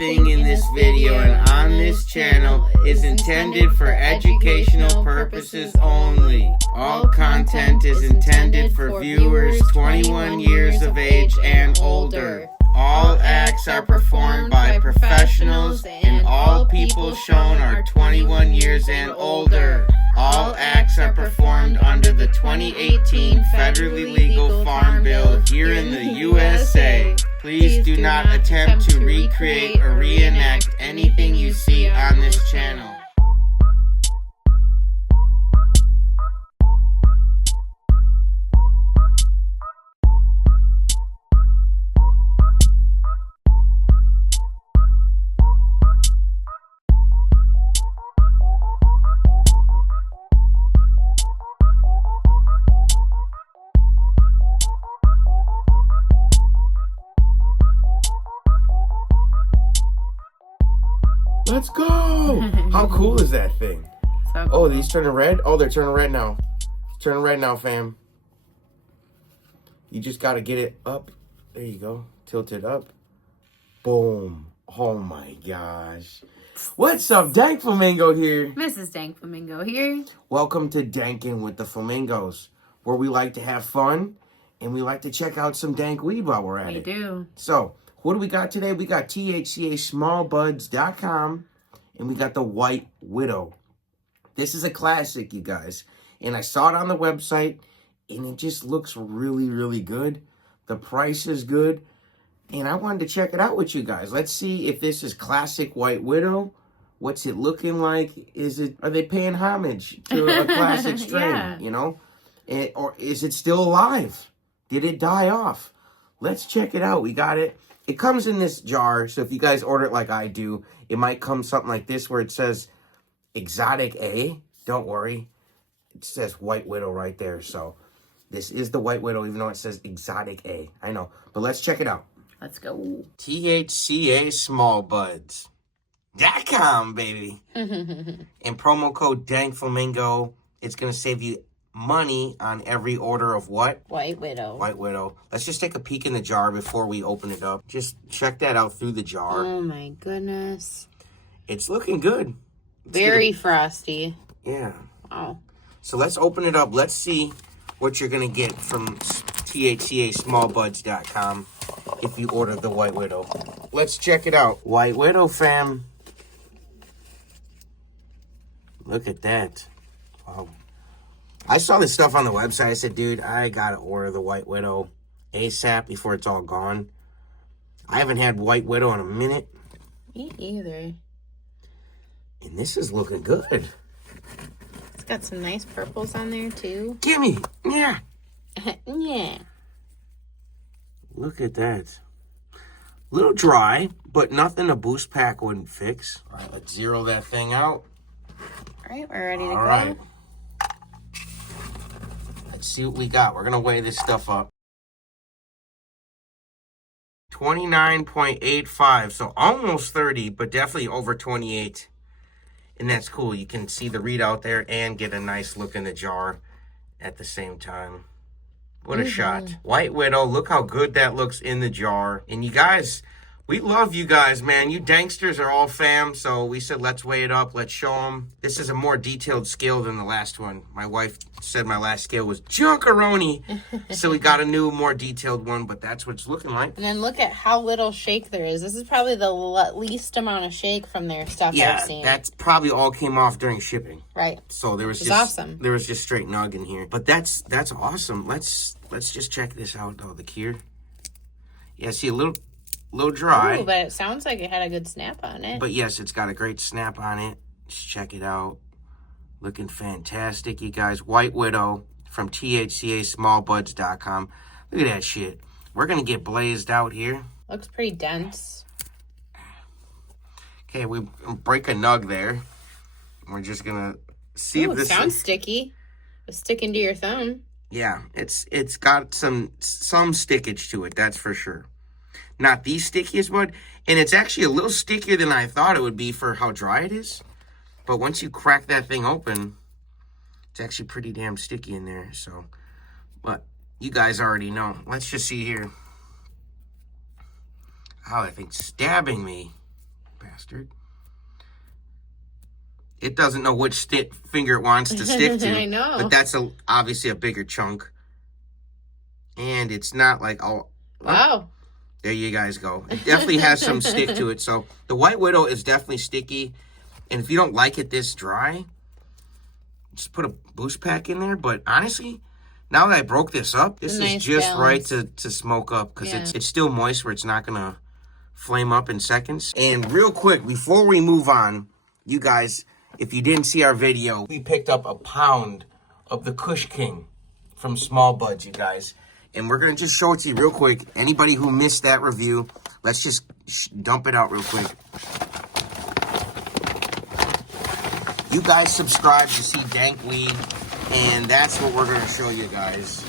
Everything in this video and on this channel is intended for educational purposes only. All content is intended for viewers 21 years of age and older. All acts are performed by professionals and all people shown are 21 years and older. All acts are performed under the 2018 federally legal Farm Bill here in the USA. Please do not attempt to recreate or reenact anything you see on this channel. Let's go! How cool is that thing? So cool. Oh, these turning red? Oh, they're turning red now. It's turning red now, fam. You just got to get it up. There you go. Tilt it up. Boom. Oh, my gosh. What's up? DankFlamingo here. Mrs. DankFlamingo here. Welcome to Dankin with the Flamingos, where we like to have fun and we like to check out some dank weed while we're at it. We do. So, what do we got today? We got THCA Small Buds.com and we got the White Widow. This is a classic, you guys. And I saw it on the website and it just looks really, really good. The price is good. And I wanted to check it out with you guys. Let's see if this is classic White Widow. What's it looking like? Are they paying homage to a classic strain, Yeah. you know? Or is it still alive? Did it die off? Let's check it out. We got it. It comes in this jar, so if you guys order it like I do, it might come something like this where it says Exotic A. Don't worry. It says White Widow right there. So this is the White Widow, even though it says Exotic A. I know. But let's check it out. Let's go. THCA Small Buds.com, baby. And promo code DankFlamingo. It's going to save you money on every order of what? White Widow. White Widow. Let's just take a peek in the jar before we open it up. Just check that out through the jar. Oh my goodness. It's looking good. Very frosty. Yeah. Wow. So let's open it up. Let's see what you're going to get from THCA SmallBuds.com if you order the White Widow. Let's check it out. White Widow, fam. Look at that. Wow. I saw this stuff on the website. I said, dude, I got to order the White Widow ASAP before it's all gone. I haven't had White Widow in a minute. Me either. And this is looking good. It's got some nice purples on there, too. Gimme. Yeah. Yeah. Look at that. A little dry, but nothing a boost pack wouldn't fix. All right, let's zero that thing out. All right, we're ready to go. All right. Let's see what we got. We're going to weigh this stuff up. 29.85, so almost 30, but definitely over 28. And that's cool. You can see the readout there and get a nice look in the jar at the same time. What a shot. White Widow, look how good that looks in the jar. And you guys, we love you guys, man. You danksters are all fam, so we said let's weigh it up. Let's show them. This is a more detailed scale than the last one. My wife said my last scale was junkaroni. So we got a new, more detailed one, but that's what it's looking like. And then look at how little shake there is. This is probably the least amount of shake from their stuff I've seen. Yeah, that's probably all came off during shipping. Right. So there was just awesome. There was just straight nug in here. But that's awesome. Let's just check this out though, the cure. Yeah, see a little dry. Ooh, but it sounds like it had a good snap on it. But yes, it's got a great snap on it. Just check it out. Looking fantastic, you guys. White Widow from THCA SmallBuds.com. Look at that shit. We're going to get blazed out here. Looks pretty dense. Okay, we break a nug there. We're just going to see if this... It sounds sticky. It's sticking to your thumb. Yeah, it's got some stickage to it, that's for sure. Not the stickiest bud, and it's actually a little stickier than I thought it would be for how dry it is. But once you crack that thing open, it's actually pretty damn sticky in there. So, but you guys already know. Let's just see here. Oh, that thing's stabbing me. bastard. It doesn't know which finger it wants to stick to. I know. But that's obviously a bigger chunk. And it's not like, Wow. There you guys go. It definitely has some stick to it. So the White Widow is definitely sticky. And if you don't like it this dry, just put a boost pack in there. But honestly, now that I broke this up, this is just right to smoke up. Because it's still moist where it's not going to flame up in seconds. And real quick, before we move on, you guys, if you didn't see our video, we picked up a pound of the Kush King from Small Buds, you guys. And we're going to just show it to you real quick. Anybody who missed that review, let's just dump it out real quick. You guys subscribe to see dank weed, and that's what we're going to show you guys.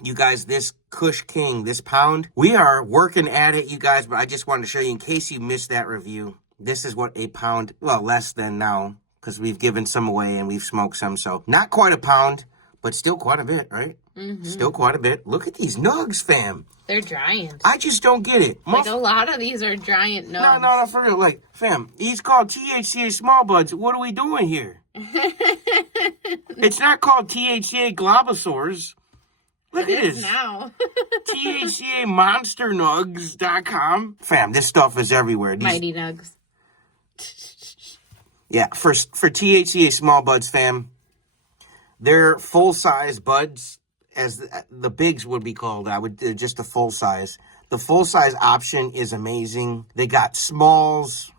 You guys, this Kush King, this pound, we are working at it, you guys, but I just wanted to show you in case you missed that review. This is what a pound, well, less than now, because we've given some away and we've smoked some, so not quite a pound. But still quite a bit, right? Mm-hmm. Still quite a bit. Look at these nugs, fam. They're giant. I just don't get it. Like, a lot of these are giant nugs. No, for real. Like, fam, he's called THCA Small Buds. What are we doing here? It's not called THCA Globosaurs. Look at this. Now. THCAMonsternugs.com. Fam, this stuff is everywhere. Mighty Nugs. Yeah, for THCA Small Buds, fam. They're full-size buds, as the bigs would be called. They're just a full-size. The full-size option is amazing. They got smalls.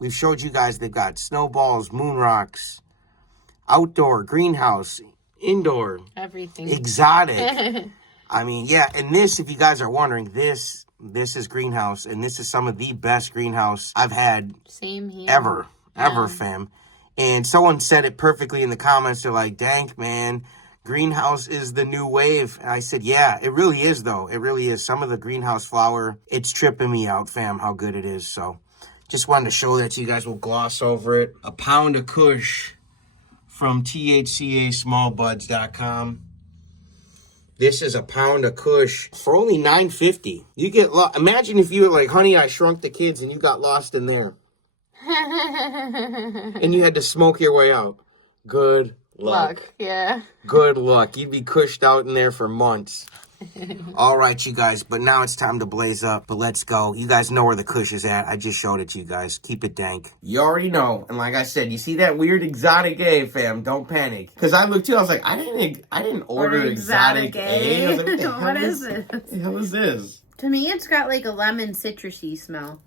We've showed you guys they've got snowballs, moon rocks, outdoor, greenhouse, indoor. Everything. Exotic. I mean, yeah, and this, if you guys are wondering, this is greenhouse, and this is some of the best greenhouse I've had. Same here. Ever, fam. And someone said it perfectly in the comments. They're like, dank, man, greenhouse is the new wave. And I said, yeah, it really is, though. It really is. Some of the greenhouse flower, it's tripping me out, fam, how good it is. So just wanted to show that to you guys. We'll gloss over it. A pound of Kush from THCASmallbuds.com. This is a pound of Kush for only $9.50. You get imagine if you were like, Honey, I Shrunk the Kids, and you got lost in there. And you had to smoke your way out. Good luck. Yeah. Good luck. You'd be cushed out in there for months. All right, you guys. But now it's time to blaze up. But let's go. You guys know where the Kush is at. I just showed it to you guys. Keep it dank. You already know. And like I said, you see that weird exotic A, fam? Don't panic. Because I looked too. I was like, I didn't order exotic A. I was like, what is it? What the hell is this? To me, it's got like a lemon citrusy smell.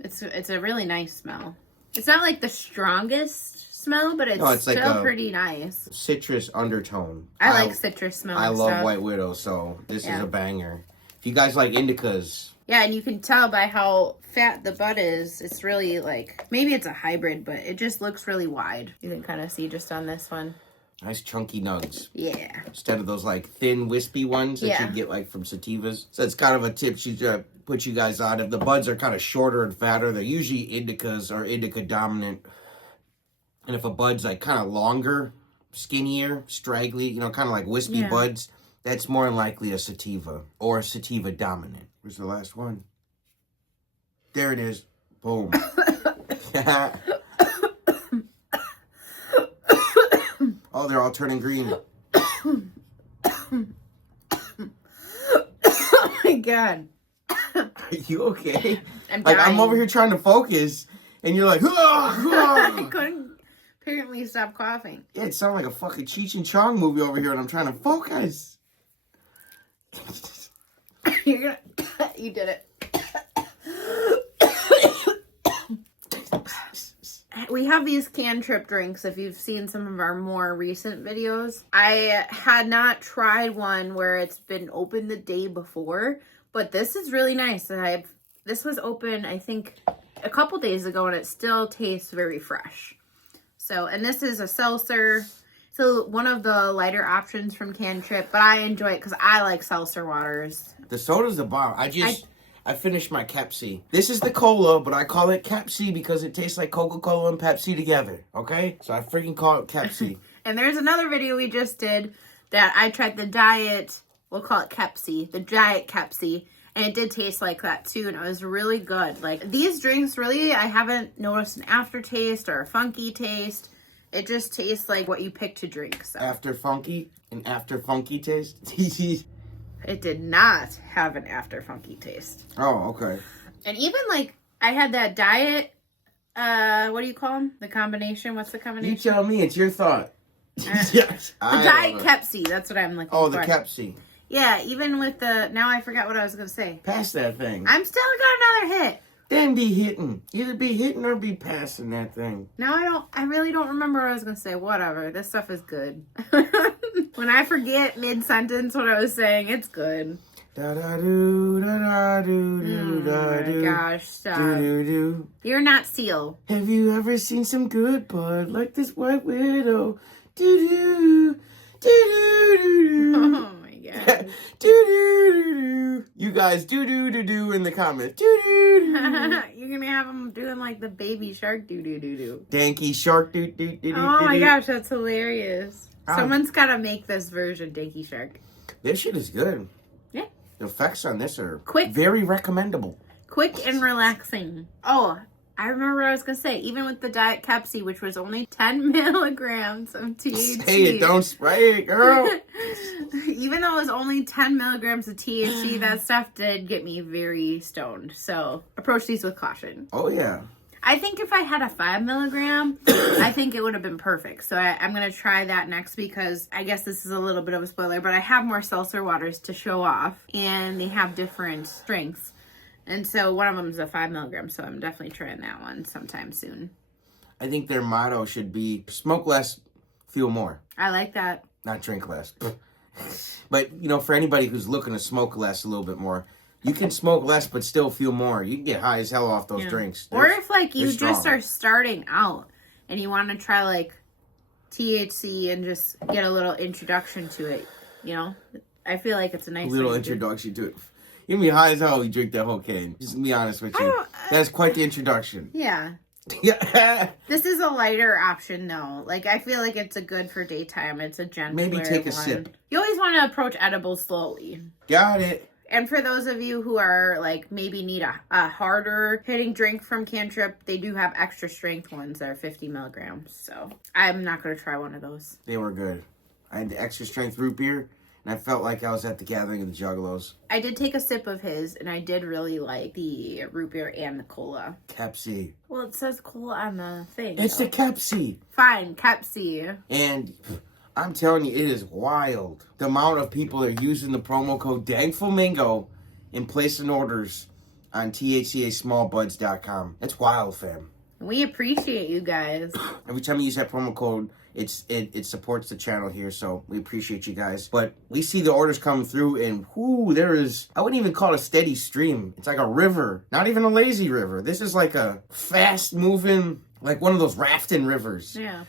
It's a really nice smell. It's not like the strongest smell, but it's still like pretty nice. Citrus undertone. I like citrus smell. I love White Widow, so this is a banger. If you guys like indicas. Yeah, and you can tell by how fat the bud is. It's really like, maybe it's a hybrid, but it just looks really wide. You can kind of see just on this one. Nice chunky nugs. Yeah. Instead of those like thin wispy ones that you get like from sativas. So it's kind of a tip to put you guys on. If the buds are kind of shorter and fatter, they're usually indicas or indica dominant. And if a bud's like kind of longer, skinnier, straggly, kind of like wispy buds, that's more than likely a sativa or a sativa dominant. Where's the last one? There it is. Boom. Oh, they're all turning green. Oh my God. Are you okay? I'm dying. I'm over here trying to focus, and you're like, I couldn't apparently stop coughing. Yeah, it sounded like a fucking Cheech and Chong movie over here, and I'm trying to focus. You did it. We have these cantrip drinks, if you've seen some of our more recent videos. I had not tried one where it's been open the day before, but this is really nice. This was open, I think, a couple days ago, and it still tastes very fresh. So, and this is a seltzer. So one of the lighter options from Cantrip, but I enjoy it because I like seltzer waters. The soda's the bomb. I finished my Pepsi. This is the cola, but I call it Pepsi because it tastes like Coca-Cola and Pepsi together, okay? So I freaking call it Pepsi. And there's another video we just did that I tried the diet, we'll call it Pepsi, the diet Pepsi, And it did taste like that too, and it was really good. Like, these drinks, really, I haven't noticed an aftertaste or a funky taste. It just tastes like what you pick to drink. So. After funky taste? It did not have an after funky taste. Oh, okay. And even like, I had that diet, what do you call them? The combination? What's the combination? You tell me, it's your thought. Yes. The diet Pepsi, that's what I'm looking for. Oh, the Pepsi. Yeah, even with the, now I forgot what I was going to say. Pass that thing. I'm still got another hit. Then be hitting. Either be hitting or be passing that thing. Now I really don't remember what I was going to say. Whatever. This stuff is good. When I forget mid-sentence what I was saying, it's good. Da-da-doo, da-da-doo, da-da-doo. Oh my gosh, stop. Do-do-do. You're not Seal. Have you ever seen some good bud like this white widow? Do-do, do-do-do-do. Oh my god. Do-do-do-do. You guys do-do-do-do in the comments. Do-do-do. You're going to have them doing like the baby shark do-do-do-do. Danky shark do-do-do-do. Oh my gosh, that's hilarious. Someone's got to make this version, Danky Shark. This shit is good. Yeah. The effects on this are Quick. very recommendable. Quick and relaxing. Oh, I remember what I was going to say. Even with the Diet Pepsi, which was only 10 milligrams of THC. Say it, don't spray it, girl. Even though it was only 10 milligrams of THC, that stuff did get me very stoned. So approach these with caution. Oh, yeah. I think if I had a 5 milligram, I think it would have been perfect. So I'm going to try that next because I guess this is a little bit of a spoiler, but I have more seltzer waters to show off and they have different strengths. And so one of them is a 5 milligram. So I'm definitely trying that one sometime soon. I think their motto should be smoke less, feel more. I like that. Not drink less. But, you know, for anybody who's looking to smoke less a little bit more, you can smoke less but still feel more. You can get high as hell off those drinks. Or if, like, you just strong. are starting out and you want to try, like, THC and just get a little introduction to it, you know? I feel like it's a nice little thing to do. introduction to it. You can be high as hell, you drink that whole can. Just to be honest with you. That's quite the introduction. Yeah. Yeah. This is a lighter option, though. Like, I feel like it's a good for daytime. It's a gentler Maybe take a one. sip. You always want to approach edibles slowly. Got it. And for those of you who are, like, maybe need a harder hitting drink from Cantrip, they do have extra strength ones that are 50 milligrams. So I'm not going to try one of those. They were good. I had the extra strength root beer, and I felt like I was at the gathering of the Juggalos. I did take a sip of his, and I did really like the root beer and the cola. Pepsi. Well, it says cola on the thing. It's though. the Pepsi. Fine, Pepsi. And I'm telling you, it is wild. The amount of people that are using the promo code DankFlamingo and placing orders on THCA That's wild, fam. We appreciate you guys. Every time you use that promo code, it supports the channel here, so we appreciate you guys. But we see the orders coming through, and whoo, there is, I wouldn't even call it a steady stream. It's like a river, not even a lazy river. This is like a fast-moving, like one of those rafting rivers. Yeah.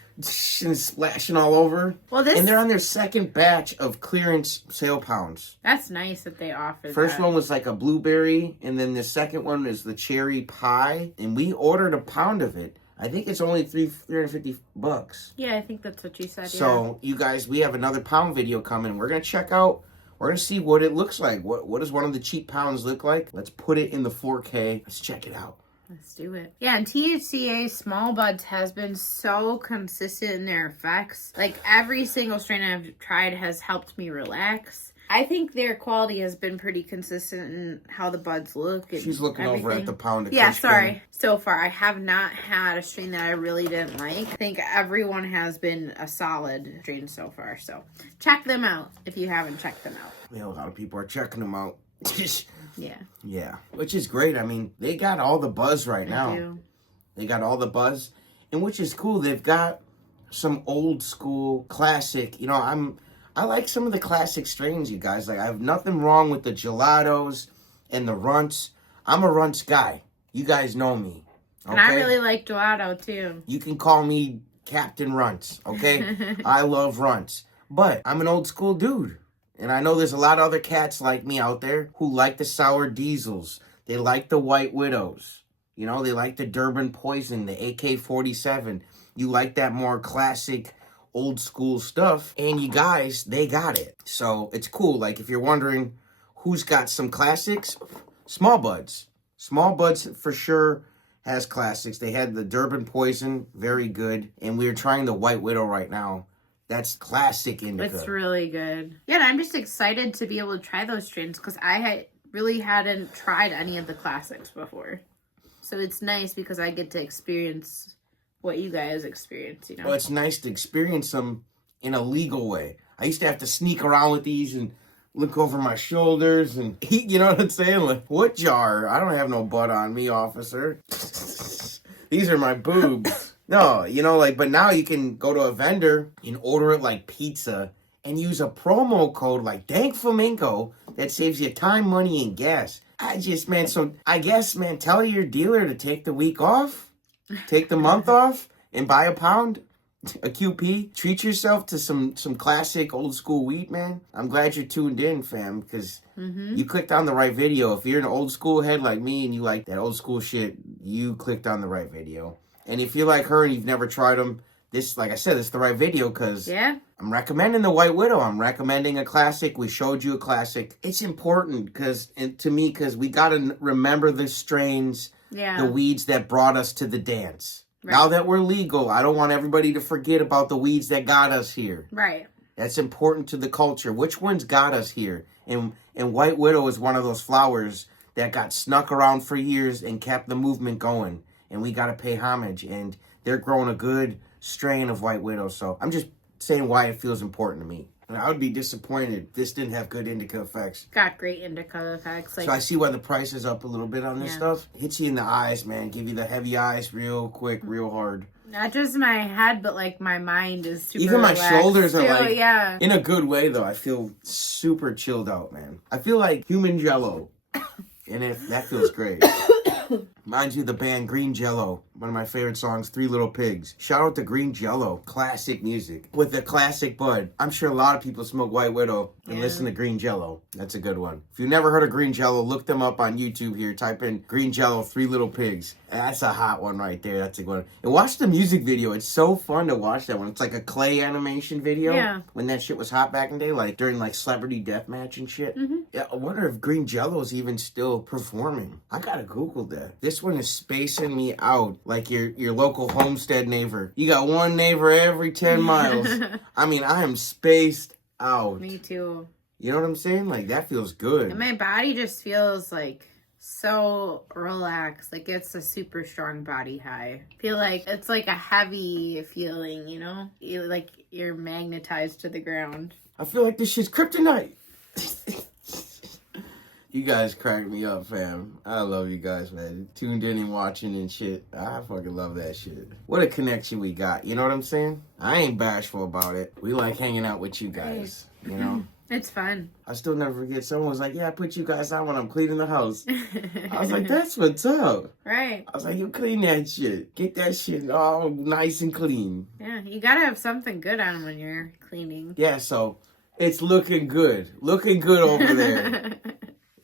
And splashing all over. Well, this... And they're on their second batch of clearance sale pounds. That's nice that they offer First that. one was like a blueberry, and then the second one is the cherry pie. And we ordered a pound of it. I think it's only $350. Yeah, I think that's what you said. So, you guys, we have another pound video coming. We're going to check out, we're going to see what it looks like. What does one of the cheap pounds look like? Let's put it in the 4K. Let's check it out. Let's do it. Yeah, and THCA Small Buds has been so consistent in their effects. Like, every single strain I've tried has helped me relax. I think their quality has been pretty consistent in how the buds look. And She's looking everything. over at the pound of Yeah, Crispin. sorry. So far, I have not had a strain that I really didn't like. I think everyone has been a solid strain so far. So check them out if you haven't checked them out. Yeah, a lot of people are checking them out. Yeah. Yeah, which is great. I mean, they got all the buzz right now. Do. They got all the buzz, and which is cool. They've got some old school classic. You know, I like some of the classic strains, you guys. Like, I have nothing wrong with the gelatos and the runts. I'm a runts guy. You guys know me. Okay? And I really like gelato too. You can call me Captain Runts, okay? I love runts. But I'm an old school dude. And I know there's a lot of other cats like me out there who like the sour diesels. They like the white widows. You know, they like the Durban Poison, the AK-47. You like that more classic, old school stuff. And you guys, they got it. So it's cool. Like, if you're wondering who's got some classics? Small Buds. Small Buds for sure has classics. They had the Durban Poison, very good. And we're trying the White Widow right now. That's classic indica. It's really good. Yeah, and I'm just excited to be able to try those strains because I really hadn't tried any of the classics before. So it's nice because I get to experience what you guys experience, you know? Well, it's nice to experience them in a legal way. I used to have to sneak around with these and look over my shoulders and eat, you know what I'm saying? Like, what jar? I don't have no butt on me, officer. These are my boobs. No, you know, like, but now you can go to a vendor and order it like pizza and use a promo code like dankFlamingo that saves you time, money, and gas. So I guess, man, tell your dealer to take the week off, take the month off, and buy a pound. A QP. Treat yourself to some classic old school weed, man. I'm glad you're tuned in, fam, because you clicked on the right video. If you're an old school head like me and you like that old school shit, you clicked on the right video. And if you're like her and you've never tried them, this, like I said, this is the right video because I'm recommending the White Widow. I'm recommending a classic. We showed you a classic. It's important to me because we got to remember the strains, the weeds that brought us to the dance. Right. Now that we're legal, I don't want everybody to forget about the weeds that got us here. Right. That's important to the culture. Which ones got us here? And White Widow is one of those flowers that got snuck around for years and kept the movement going. And we got to pay homage. And they're growing a good strain of White Widow. So I'm just saying why it feels important to me. And I would be disappointed if this didn't have good indica effects. Got great indica effects. So I see why the price is up a little bit on this stuff. Hits you in the eyes, man. Give you the heavy eyes real quick, real hard. Not just my head, but like my mind is super Even my relaxed shoulders are too, like, in a good way though. I feel super chilled out, man. I feel like human jello. And that feels great. Reminds you of the band Green Jello. One of my favorite songs, Three Little Pigs. Shout out to Green Jello. Classic music. With a classic bud. I'm sure a lot of people smoke White Widow and listen to Green Jello. That's a good one. If you've never heard of Green Jello, look them up on YouTube here. Type in Green Jello, Three Little Pigs. That's a hot one right there. That's a good one. And watch the music video. It's so fun to watch that one. It's like a clay animation video. Yeah. When that shit was hot back in the day, like during like Celebrity Deathmatch and shit. Yeah, I wonder if Green Jello is even still performing. I gotta Google that. This one is spacing me out like your local homestead neighbor. You got one neighbor every 10 miles. I mean, I am spaced out. Me too. You know what I'm saying? Like, that feels good. And my body just feels like so relaxed. Like it's a super strong body high. I feel like it's like a heavy feeling, you know? Like you're magnetized to the ground. I feel like this shit's kryptonite. You guys crack me up, fam. I love you guys, man. Tuned in and watching and shit. I fucking love that shit. What a connection we got. You know what I'm saying? I ain't bashful about it. We like hanging out with you guys, you know? It's fun. I still never forget. Someone was like, yeah, I put you guys on when I'm cleaning the house. I was like, that's what's up. Right. I was like, you clean that shit. Get that shit all nice and clean. Yeah, you gotta have something good on when you're cleaning. Yeah, so it's looking good. Looking good over there.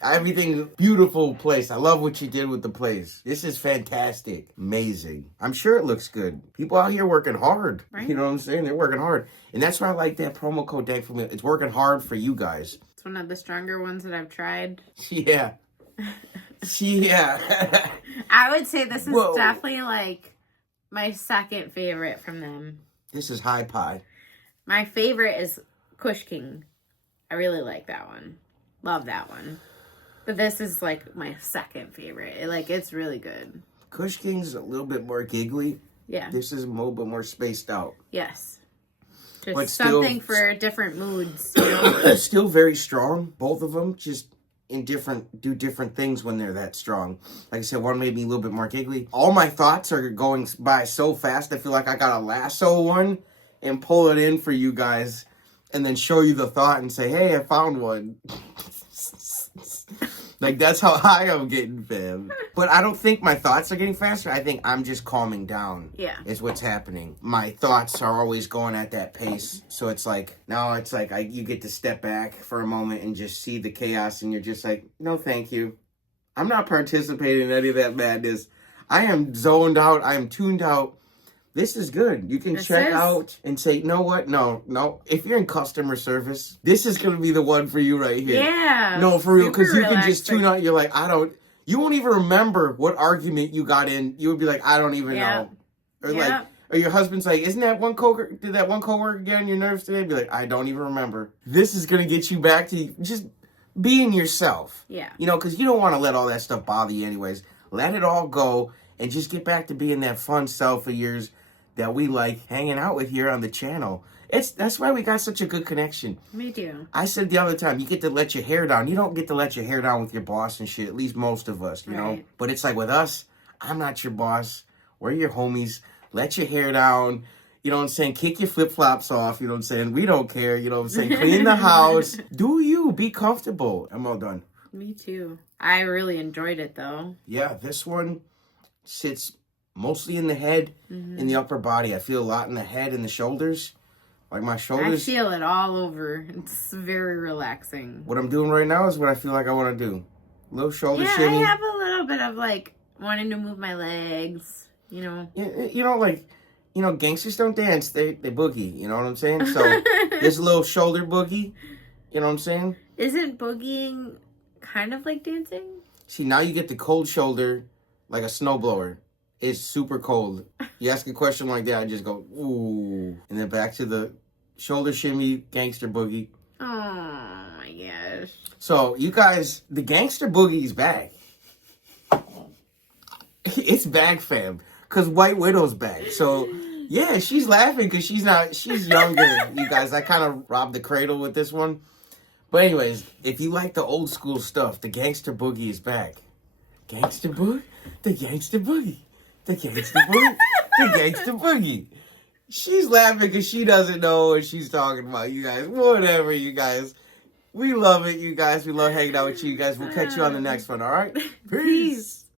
Everything, beautiful place. I love what you did with the place. This is fantastic. Amazing. I'm sure it looks good. People out here working hard. Right. You know what I'm saying? They're working hard. And that's why I like that promo code dankFlamingo. It's working hard for you guys. It's one of the stronger ones that I've tried. Yeah. Yeah. I would say this is definitely like my second favorite from them. This is high pie. My favorite is Kush King. I really like that one. Love that one. But this is like my second favorite. It's really good. Kush King's a little bit more giggly. Yeah. This is a little bit more spaced out. Yes. Just but something for different moods. You know? Still very strong. Both of them just do different things when they're that strong. Like I said, one made me a little bit more giggly. All my thoughts are going by so fast. I feel like I gotta lasso one and pull it in for you guys and then show you the thought and say, hey, I found one. Like, that's how high I'm getting, fam. But I don't think my thoughts are getting faster. I think I'm just calming down. Yeah. Is what's happening. My thoughts are always going at that pace. So it's like, now it's like you get to step back for a moment and just see the chaos. And you're just like, no, thank you. I'm not participating in any of that madness. I am zoned out. I am tuned out. This is good. You can This check is. out and say, you know what? No. If you're in customer service, this is going to be the one for you right here. Yeah. No, for real. Because super you can just relaxing. tune out. You're like, you won't even remember what argument you got in. You would be like, I don't even know. Or like, or your husband's like, did that one coworker get on your nerves today? Be like, I don't even remember. This is going to get you back to just being yourself. Yeah. You know, because you don't want to let all that stuff bother you anyways. Let it all go and just get back to being that fun self of yours that we like hanging out with here on the channel. That's why we got such a good connection. Me too. I said the other time, you get to let your hair down. You don't get to let your hair down with your boss and shit, at least most of us, you know? But it's like with us, I'm not your boss. We're your homies. Let your hair down. You know what I'm saying? Kick your flip-flops off. You know what I'm saying? We don't care. You know what I'm saying? Clean the house. Do you. Be comfortable. I'm all done. Me too. I really enjoyed it though. Yeah, this one sits mostly in the head, in the upper body. I feel a lot in the head and the shoulders. Like my shoulders. I feel it all over. It's very relaxing. What I'm doing right now is what I feel like I want to do. Little shoulder shimmy. I have a little bit of like wanting to move my legs, you know. You know, like, you know, gangsters don't dance. They boogie. You know what I'm saying? So this little shoulder boogie. You know what I'm saying? Isn't boogieing kind of like dancing? See, now you get the cold shoulder like a snowblower. It's super cold. You ask a question like that, I just go, ooh. And then back to the shoulder shimmy, gangster boogie. Oh my gosh. So, you guys, the gangster boogie is back. It's back, fam. Because White Widow's back. So, yeah, she's laughing because she's younger, you guys. I kind of robbed the cradle with this one. But anyways, if you like the old school stuff, the gangster boogie is back. Gangster boogie? The gangster boogie. The gangster boogie. The gangster boogie. She's laughing because she doesn't know what she's talking about, you guys. Whatever, you guys. We love it, you guys. We love hanging out with you guys. We'll catch you on the next one, all right? Peace.